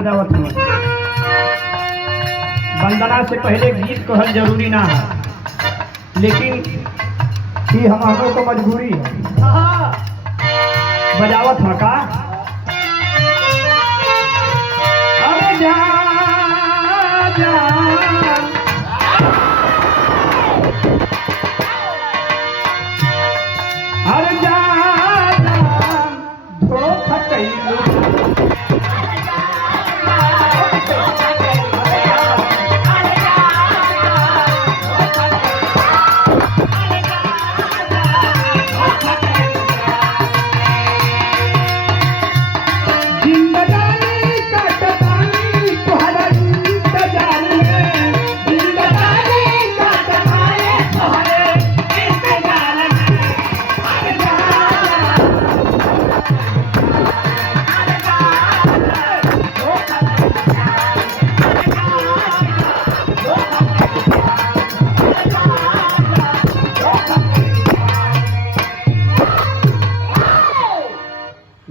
बजावत हूँ। वंदना से पहले गीत कहल जरूरी ना है, लेकिन ये हम लोग को मजबूरी है। बजावत हूँ का अरे जा जा अरे जा धोखा कइलू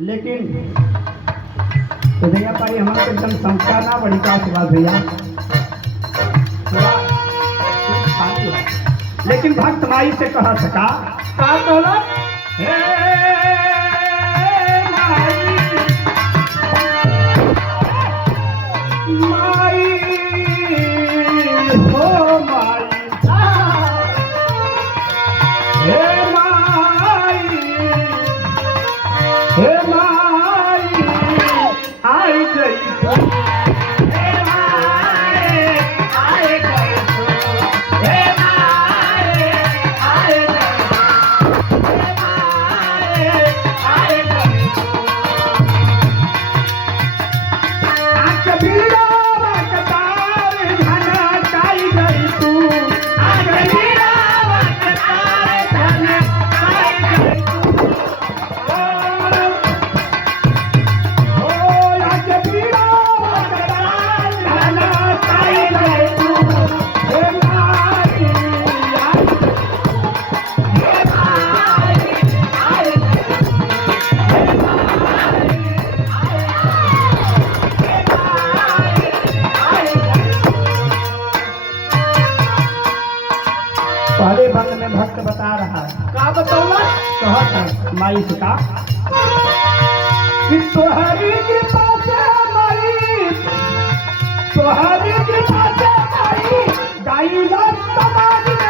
लेकिन तो भैया पाई हमारे एकदम संस्कार ना बड़ी का बात भैया, लेकिन भक्त माई से कहा सका का बोला हे माई हो माई हे माई हे माई आई गई हे माई आई गई हे माई आई गई हे माई आई गई आंख भीड़ा वक्तार धना काई गई तू आंख भीड़ा वक्तार धना काई गई तू पहले बंद में भक्त बता रहा है का बतौला कहत माई से का कि तोहरी कृपा से माई तोहरी कृपा से माई गाइला समाज में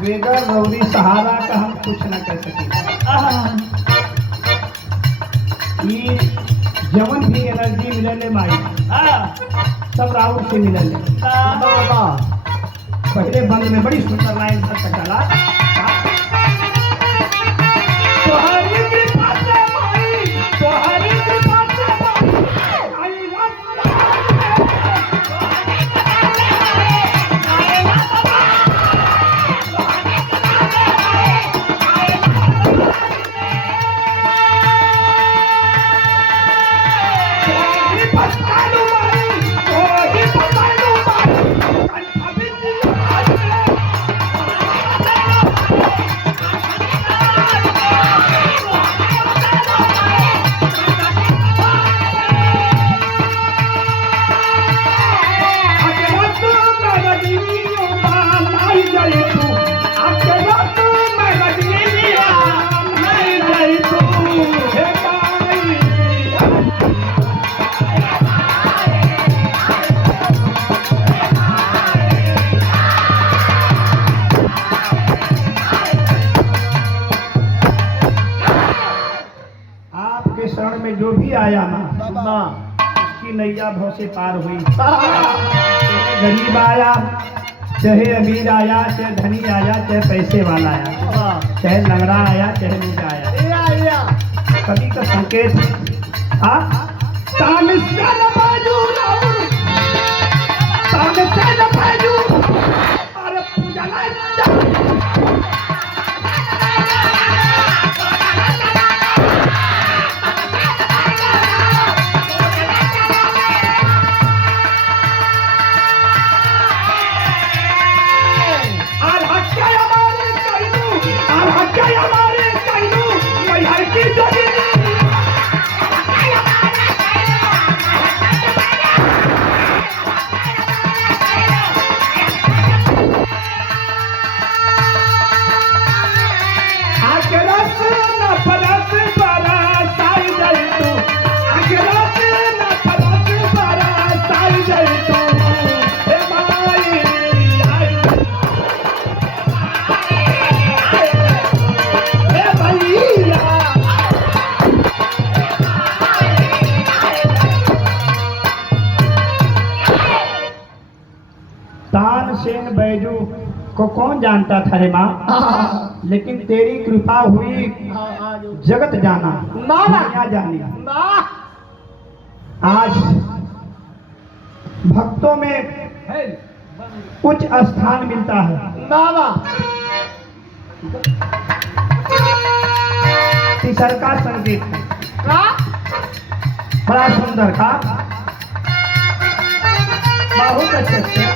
बेगर रौदी सहारा का हम कुछ न कह सके। जवन भी एनर्जी मिलले माई सब राहुल से मिलले। पहले बंद में बड़ी सुंदर लाइन चला आया माँ, माँ उसकी नैया भव से पार हुई। गरीब आया, चाहे अमीर आया, चाहे धनी आया, चाहे पैसे वाला आया, चाहे लंगड़ा आया, चाहे लूटा आया, कभी का संकेत हाँ तानसेन बाजू तानसेन बाजू अरे पूजा नहीं तानसेन बैजू को कौन जानता था रे माँ, लेकिन तेरी कृपा हुई जगत जाना, दुनिया जानी। आज भक्तों में उच्च स्थान मिलता है। तीसर का संगीत बड़ा सुंदर का, बहुत अच्छे से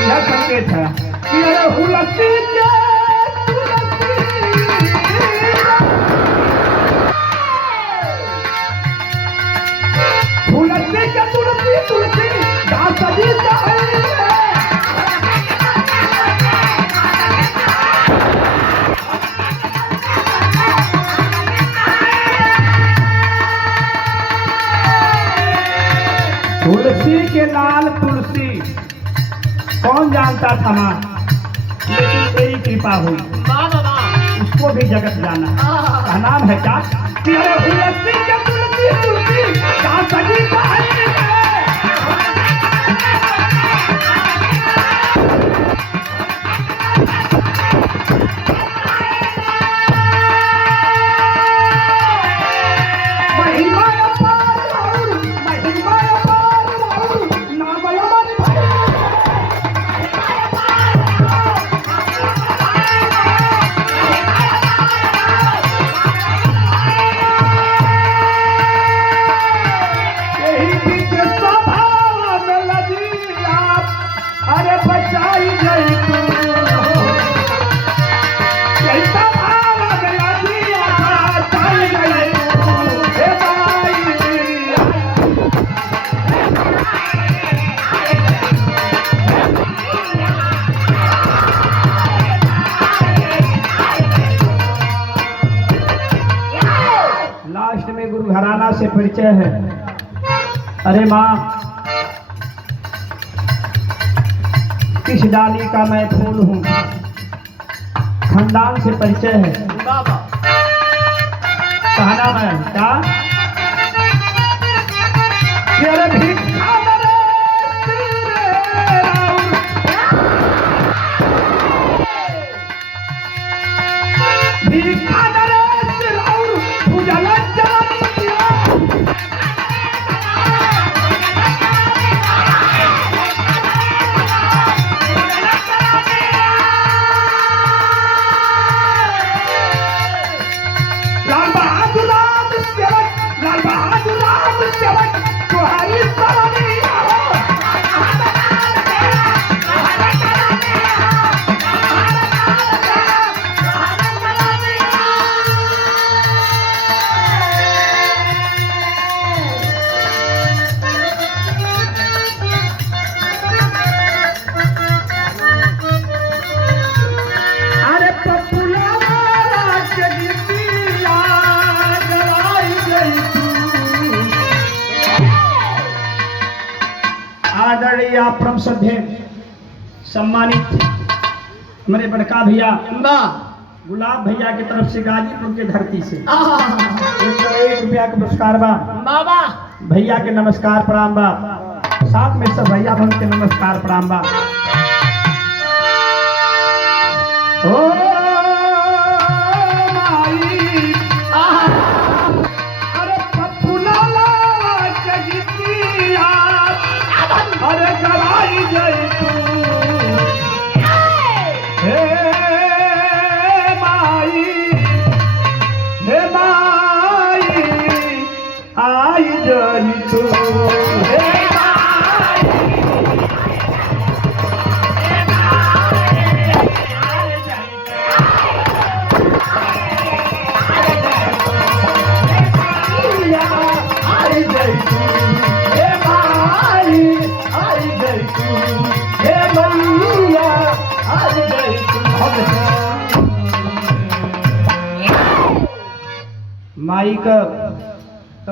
यह संकेत है कि अरे हुलसी के तुलसी तुलसी दास जी तुलसी के लाल तुलसी कौन जानता था माँ, लेकिन तेरी कृपा हुई, उसको भी जगत जाना। का नाम है क्या कि अरे तुलसी के तुलसी तुलसी दास जी घराना से परिचय है। अरे माँ, किस डाली का मैं फूल हूँ, खानदान से परिचय है। कहना मैं क्या अरे भिक्षा आदरणीय परम श्रद्धेय सम्मानित हमारे बड़का भैया गुलाब भैया की तरफ से गाजीपुर के धरती से आहा, 101 रुपया का पुरस्कार बा। बाबा भैया के नमस्कार प्रणाम बा। साथ में सब भैया बहन के नमस्कार प्रणाम बा। ओ माई, अरे पपुला के गीतिया, अरे गवाई जय तू। हे माई, हे माई, आई जय तू। हे माई का